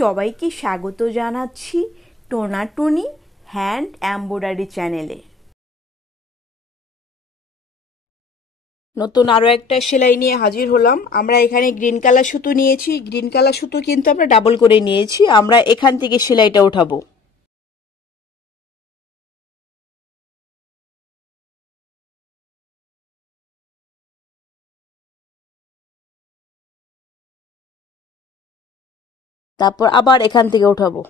সবাইকে স্বাগত জানাচ্ছি টোনাটুনি হ্যান্ড এমব্রয়ডারি চ্যানেলে। নতুন আরো একটা সেলাই নিয়ে হাজির হলাম। আমরা এখানে গ্রিন কালার সুতো নিয়েছি। গ্রিন কালার সুতো কিন্তু আমরা ডাবল করে নিয়েছি। আমরা এখান থেকে সেলাইটা উঠাবো। তারপর আবার এখান থেকে উঠাবো।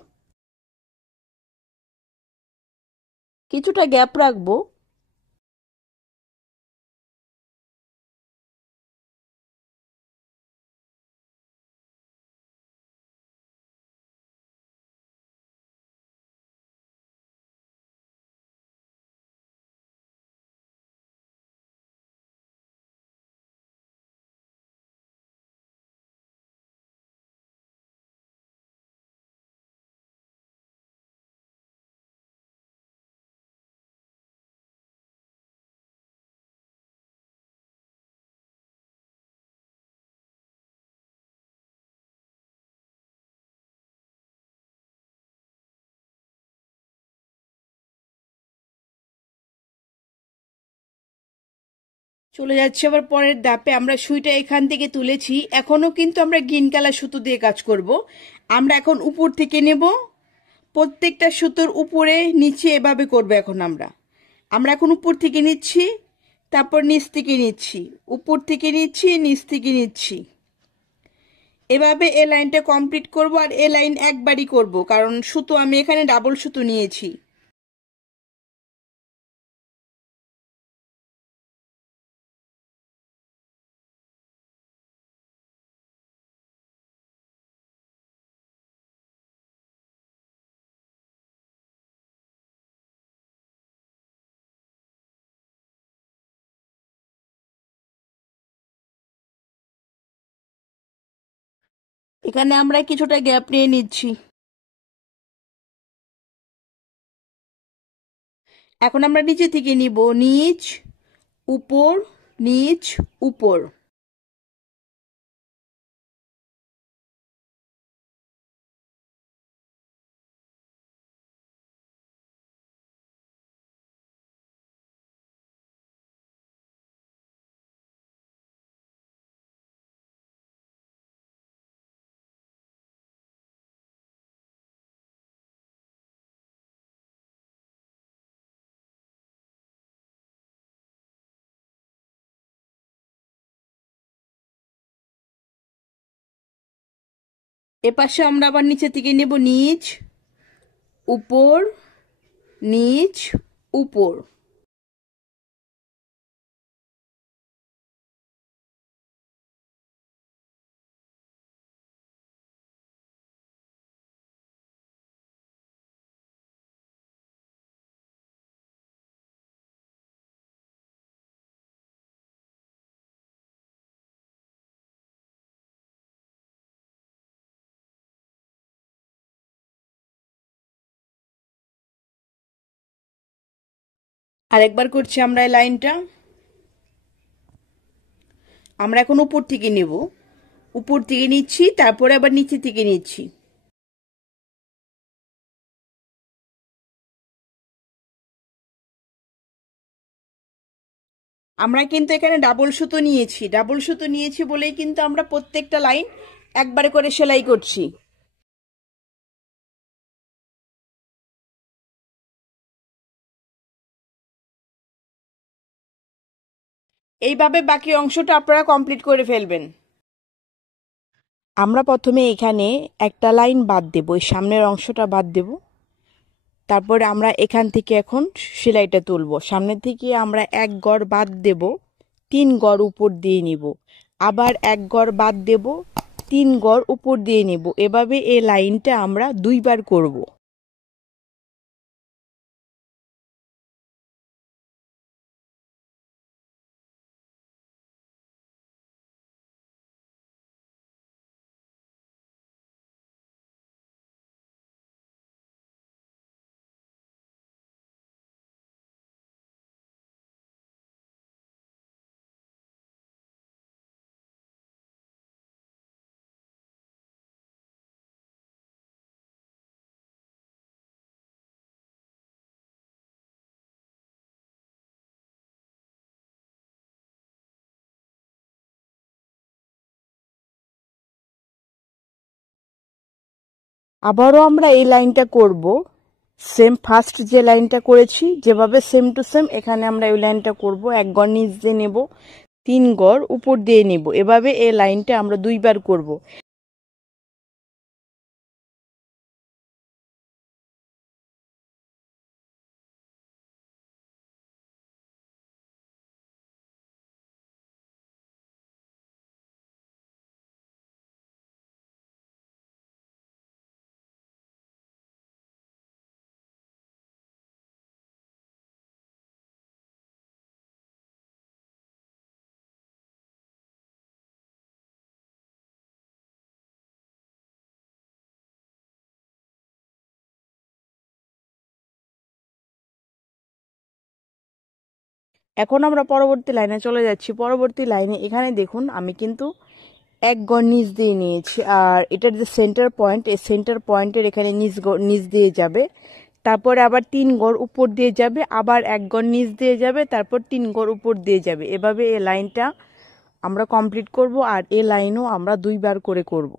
কিছুটা গ্যাপ রাখবো। চলে যাচ্ছে আবার পরের ধাপে। আমরা সুইটা এখান থেকে তুলেছি। এখনো কিন্তু আমরা গ্রিন কালার সুতো দিয়ে কাজ করব। আমরা এখন উপর থেকে নেব। প্রত্যেকটা সুতোর উপরে নিচে এভাবে করবো। আমরা এখন উপর থেকে নিচ্ছি, তারপর নিচ থেকে নিচ্ছি, উপর থেকে নিচ্ছি, নিচ থেকে নিচ্ছি। এভাবে এ লাইনটা কমপ্লিট করব। আর এ লাইন একবারই করব, কারণ সুতো আমি এখানে ডাবল সুতো নিয়েছি। এখানে আমরা কিছুটা গ্যাপ নিয়ে নিচ্ছি। এখন আমরা নিচে থেকে নিব, নিচ উপর, নিচ উপর। এপাশে আমরা আবার নিচে থেকে নেব, নিচ উপর, নিচ উপর। আরেকবার করছি আমরা এই লাইনটা। আমরা এখন উপর থেকে নেব, উপর থেকে নিচ্ছি, তারপরে আবার নিচে থেকে নিচ্ছি। আমরা কিন্তু এখানে ডাবল সুতো নিয়েছি। ডাবল সুতো নিয়েছি বলেই কিন্তু আমরা প্রত্যেকটা লাইন একবারে করে সেলাই করছি। এইভাবে বাকি অংশটা আপনারা কমপ্লিট করে ফেলবেন। আমরা প্রথমে এখানে একটা লাইন বাদ দেব, এই সামনের অংশটা বাদ দেব। তারপরে আমরা এখান থেকে এখন সেলাইটা তুলব। সামনে থেকে আমরা এক গড় বাদ দেব, 3 গড় উপর দিয়ে নিব। আবার এক গড় বাদ দেব, 3 গড় উপর দিয়ে নিব। এভাবে এই লাইনটা আমরা 2 বার করব। আবারও আমরা এই লাইনটা করব, সেম ফার্স্ট যে লাইনটা করেছি যেভাবে সেম টু সেম এখানে আমরা এই লাইনটা করব। এক গড় নিচ দিয়ে নেব, তিন গড় উপর দিয়ে নেব, এভাবে এই লাইনটা আমরা দুইবার করব। এখন আমরা পরবর্তী লাইনে চলে যাচ্ছি। পরবর্তী লাইনে এখানে দেখুন আমি কিন্তু এক গড় নিচ দিয়ে নিয়েছি, আর এটার যে সেন্টার পয়েন্ট, এই সেন্টার পয়েন্টের এখানে নিচ দিয়ে যাবে, তারপরে আবার তিন গড় উপর দিয়ে যাবে, আবার এক গড় নিচ দিয়ে যাবে, তারপর তিন গড় উপর দিয়ে যাবে। এভাবে এই লাইনটা আমরা কমপ্লিট করব, আর এই লাইনও আমরা দুইবার করে করব।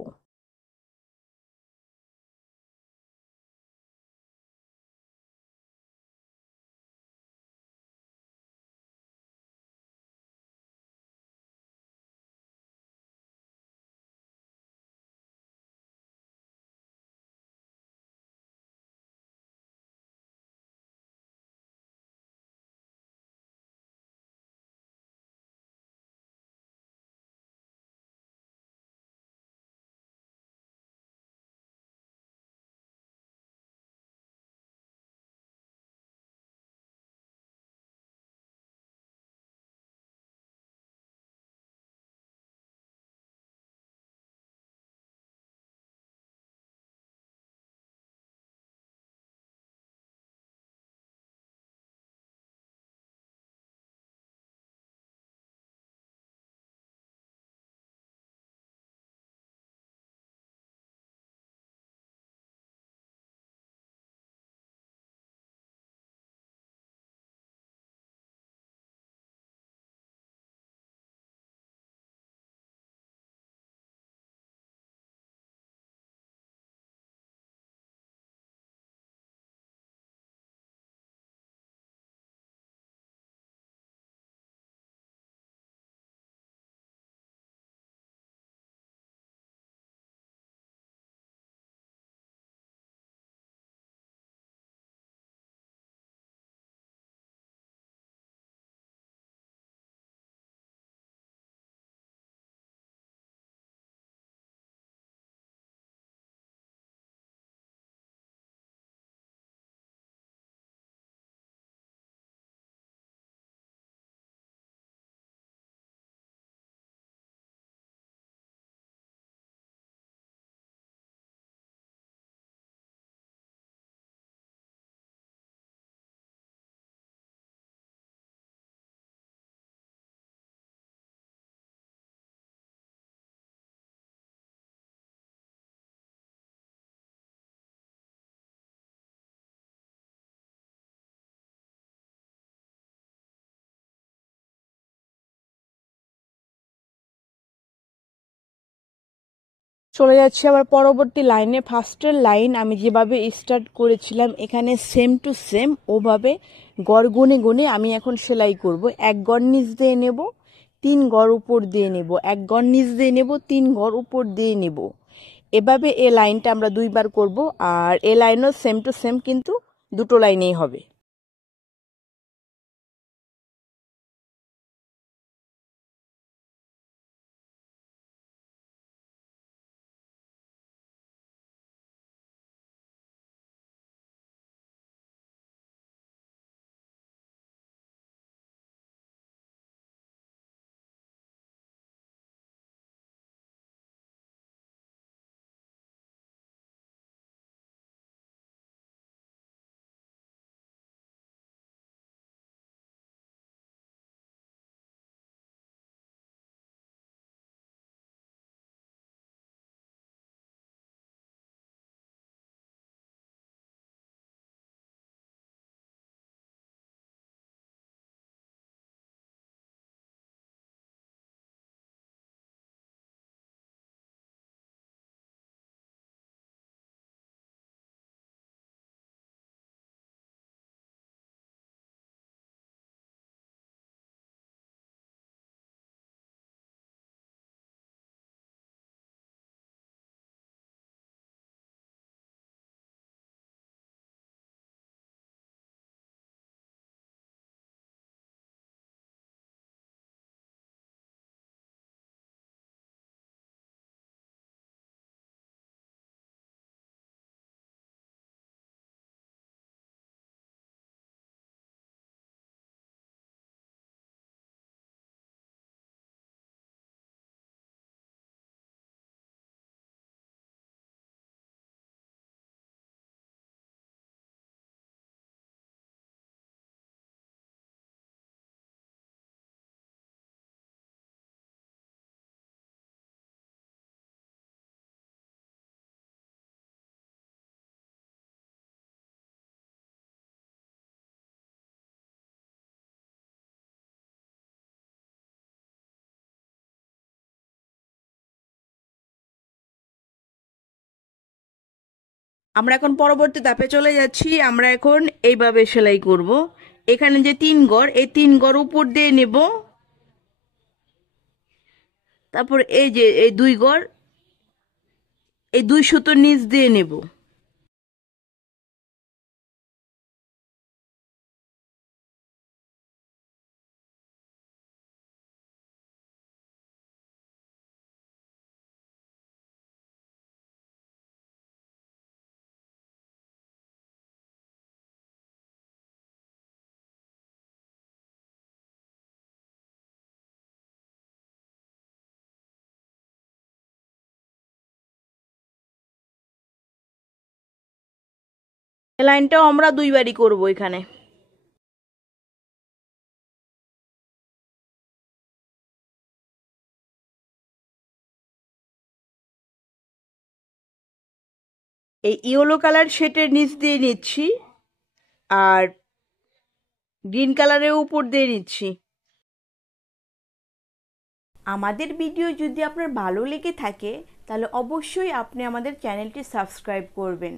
চলে যাচ্ছি আবার পরবর্তী লাইনে। ফার্স্টের লাইন আমি যেভাবে স্টার্ট করেছিলাম এখানে সেম টু সেম ওভাবে গড় গুনে গুনে আমি এখন সেলাই করব। এক গড় নিচ দিয়ে নেব, তিন গড় উপর দিয়ে নেব, এক গড় নিচ দিয়ে নেব, তিন গড় উপর দিয়ে নেব। এভাবে এই লাইনটা আমরা দুইবার করব, আর এই লাইনও সেম টু সেম কিন্তু দুটো লাইনেই হবে। আমরা এখন পরবর্তী ধাপে চলে যাচ্ছি। আমরা এখন এইভাবে সেলাই করব। এখানে যে 3 গড়, এই 3 গড় উপর দিয়ে নেব, তারপর এই যে এই 2 গড়, এই 2 সুতোর নিচ দিয়ে নেব। এই লাইনটাও আমরা 2 বারই করব এখানে। এই ইয়েলো কালার শেডের নিচ দিয়ে নিচ্ছি, আর গ্রিন কালারের উপর দিয়ে নিচ্ছি। আমাদের ভিডিও যদি আপনার ভালো লেগে থাকে তাহলে অবশ্যই আপনি আমাদের চ্যানেলটি সাবস্ক্রাইব করবেন।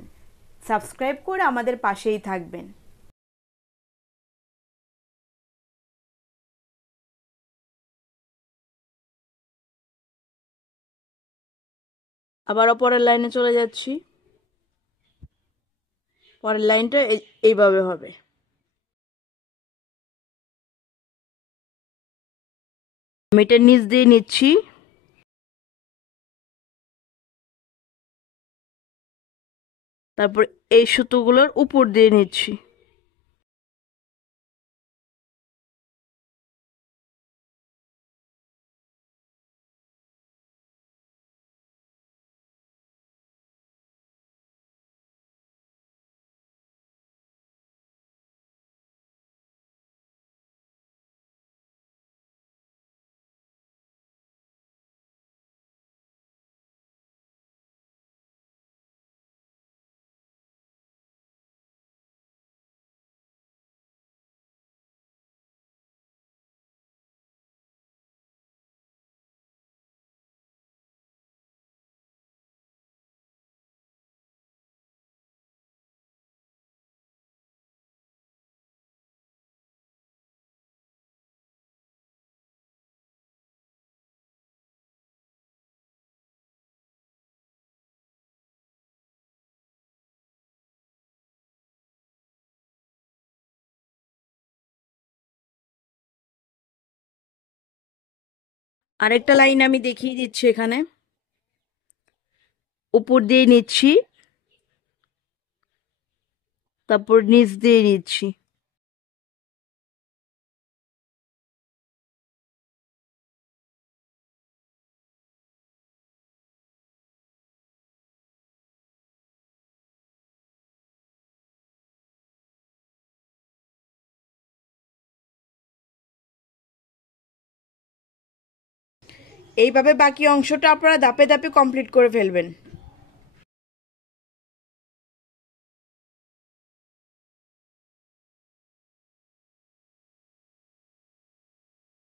সাবস্ক্রাইব করে আমাদের পাশেই থাকবেন। আবারও পরের লাইনে চলে যাচ্ছি। পরের লাইনটা এইভাবে হবে। আমি এটা নিচ দিয়ে নিচ্ছি, তারপর এই সুতোগুলোর উপর দিয়ে নিচ্ছি। আরেকটা লাইন আমি দেখিয়ে দিচ্ছি। এখানে উপর দিয়ে নিচ্ছি, তারপর নিচ দিয়ে নিচ্ছি। এইভাবে বাকি অংশটা আপনারা ধাপে ধাপে কমপ্লিট করে ফেলবেন।